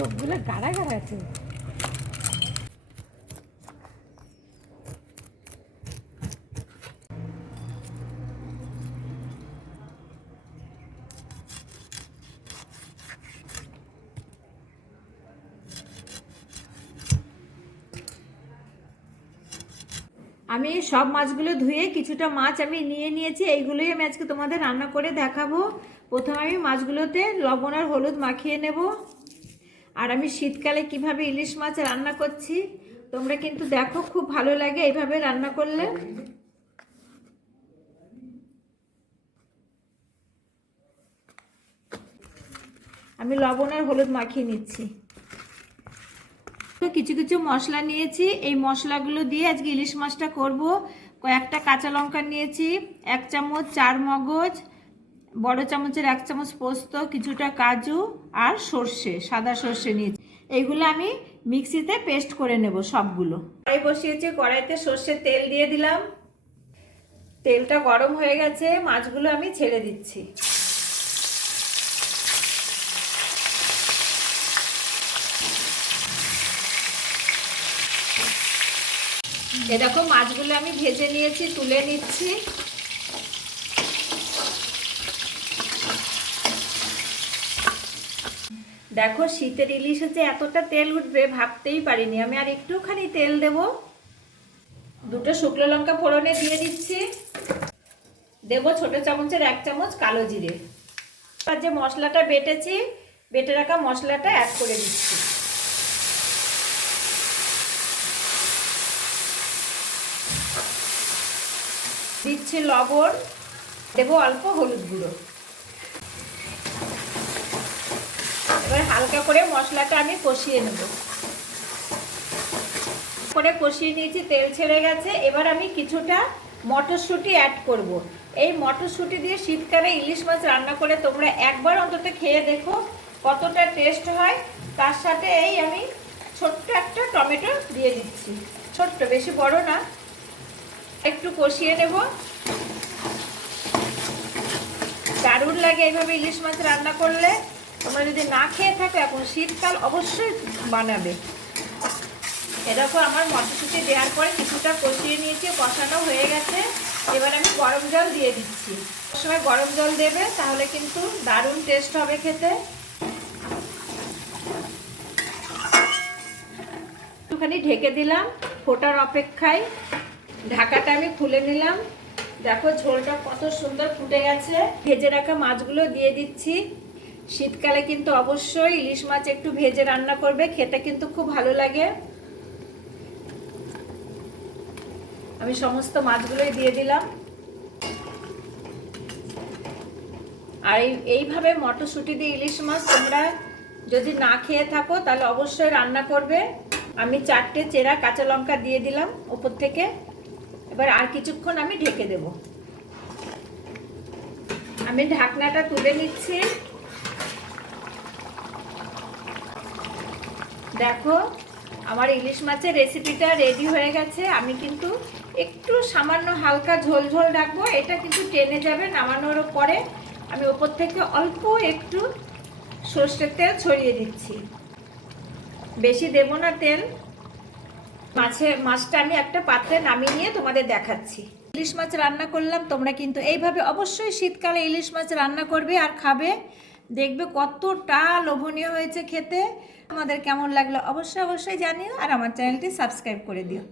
চোখগুলো গাড়া গাড়া আছে। আমি সব মাছগুলো ধুয়ে কিছুটা মাছ আমি নিয়ে নিয়েছি, এইগুলোই আমি আজকে তোমাদের রান্না করে দেখাবো। প্রথমে আমি মাছগুলোতে লবণ আর হলুদ মাখিয়ে নেব। আর আমি শীতকালে কীভাবে ইলিশ মাছ রান্না করছি, তোমরা কিন্তু দেখো, খুব ভালো লাগে এইভাবে রান্না করলে। আমি লবণ আর হলুদ মাখিয়ে নিচ্ছি। কিছু কিছু মশলা নিয়েছি, এই মশলাগুলো দিয়ে আজকে ইলিশ মাছটা করব। কয়েকটা কাঁচা লঙ্কা নিয়েছি, এক চামচ চার মগজ বড় চামচের এক চামচ পোস্ত, কিছুটা কাজু আর সর্ষে, সাদা সর্ষে নিয়েছি। এইগুলো আমি মিক্সিতে পেস্ট করে নেব সবগুলো। কড়াই বসিয়েছি, কড়াইতে সর্ষের তেল দিয়ে দিলাম। তেলটা গরম হয়ে গেছে, মাছগুলো আমি ছেড়ে দিচ্ছি। এ দেখো, মাছগুলো আমি ভেজে নিয়েছি, তুলে নিচ্ছি। দেখো, শীতের ইলিশ হচ্ছে এতটা তেল উঠবে, ভাবতেই পারিনি আমি। আর একটুখানি তেল দেব। দুটো শুকনো লঙ্কা ফোড়নে দিয়ে দিচ্ছি। দেব ছোট চামচের এক চামচ কালো জিরে। আর যে মশলাটা বেটেছি, বেটে রাখা মশলাটা অ্যাড করে দিচ্ছি। দিচ্ছি লবণ, দেবো অল্প হলুদ গুঁড়ো। এবার হালকা করে মশলাটা আমি কষিয়ে নেব। করে কষিয়ে নিয়েছি, তেল ছেড়ে গেছে। এবার আমি কিছুটা মটরশুঁটি অ্যাড করব। এই মটরশুঁটি দিয়ে শীতকালে ইলিশ মাছ রান্না করে তোমরা একবার অন্তত খেয়ে দেখো কতটা টেস্ট হয়। তার সাথে এই আমি ছোট্ট একটা টমেটো দিয়ে দিচ্ছি। ছোট্ট, বেশি বড় না। একটু কষিয়ে নেব। দারুণ লাগে এইভাবে ইলিশ মাছ রান্না করলে। তোমরা যদি না খেয়ে থাকো, এখন শীতকাল অবশ্যই বানাবে। এরকম আমার মটরশুঁটি দেওয়ার পরে কিছুটা কষিয়ে নিয়েছি কষানো হয়ে গেছে। এবার আমি গরম জল দিয়ে দিচ্ছি। সময় গরম জল দেবে, তাহলে কিন্তু দারুণ টেস্ট হবে খেতে। একটুখানি ঢেকে দিলাম, ফোটার অপেক্ষায়। ঢাকাটা আমি খুলে নিলাম। দেখো ঝোলটা কত সুন্দর ফুটে গেছে। ভেজে রাখা মাছগুলো দিয়ে দিচ্ছি। শীতকালে কিন্তু অবশ্যই ইলিশ মাছ একটু ভেজে রান্না করবে, খেতে কিন্তু খুব ভালো লাগে। আমি সমস্ত মাছগুলোই দিয়ে দিলাম। আর এই- এইভাবে মটরশুঁটি দিয়ে ইলিশ মাছ তোমরা যদি না খেয়ে থাকো, তাহলে অবশ্যই রান্না করবে। আমি চারটে চেরা কাঁচা লঙ্কা দিয়ে দিলাম ওপর থেকে। এবার আর কিছুক্ষণ আমি ঢেকে দেব। আমি ঢাকনাটা তুলে নিচ্ছি। দেখো, আমার ইলিশ মাছের রেসিপিটা রেডি হয়ে গেছে। আমি কিন্তু একটু সামান্য হালকা ঝোল ঝোল রাখব। এটা কিন্তু টেনে যাবে নামানোর পরে আমি ওপর থেকে অল্প একটু সর্ষের তেল ছড়িয়ে দিচ্ছি। বেশি দেবো না তেল। মাছের মাছটা আমি একটা পাত্রে নামিয়ে নিয়ে তোমাদের দেখাচ্ছি। ইলিশ মাছ রান্না করলাম, তোমরা কিন্তু এইভাবে অবশ্যই শীতকালে ইলিশ মাছ রান্না করবে আর খাবে। দেখবে কতটা লোভনীয় হয়েছে খেতে। আমাদের কেমন লাগল অবশ্যই অবশ্যই জানিও আর আমার চ্যানেলটি সাবস্ক্রাইব করে দিও।